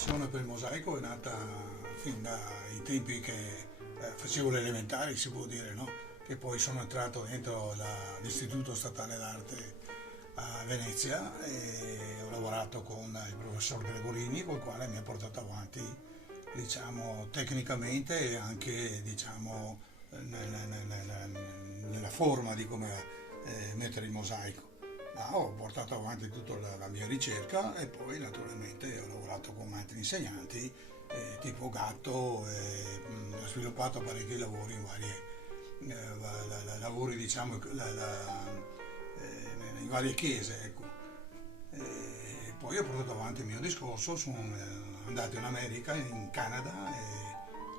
passione per il mosaico è nata fin dai tempi che facevo le elementari, si può dire, no? Che poi sono entrato dentro l'Istituto Statale d'Arte a Venezia e ho lavorato con il professor Gregorini, col quale mi ha portato avanti, diciamo, tecnicamente e anche, diciamo, nella forma di come mettere il mosaico. Ho portato avanti tutta la mia ricerca e poi naturalmente ho lavorato con altri insegnanti tipo Gatto, ho sviluppato parecchi lavori in lavori diciamo in varie chiese, ecco. Poi ho portato avanti il mio discorso, sono andato in America, in Canada e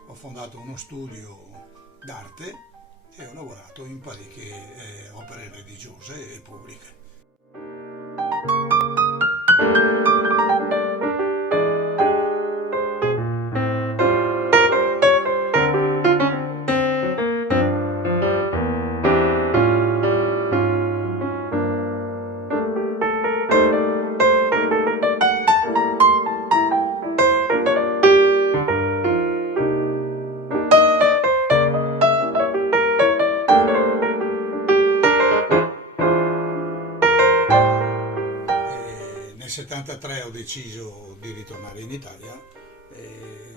ho fondato uno studio d'arte e ho lavorato in parecchie opere religiose e pubbliche. Nel 73 ho deciso di ritornare in Italia,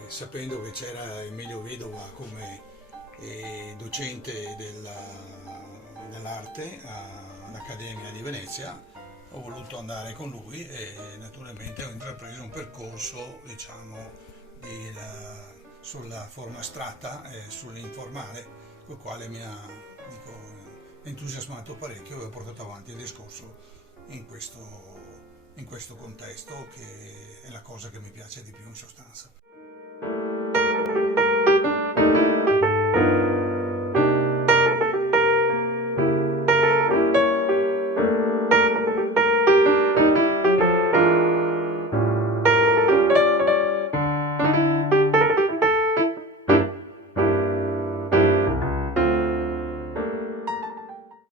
sapendo che c'era Emilio Vedova come docente dell'arte all'Accademia di Venezia. Ho voluto andare con lui e naturalmente ho intrapreso un percorso, diciamo, sulla forma astratta e sull'informale, col quale mi ha, dico, entusiasmato parecchio e ho portato avanti il discorso in questo contesto, che è la cosa che mi piace di più in sostanza.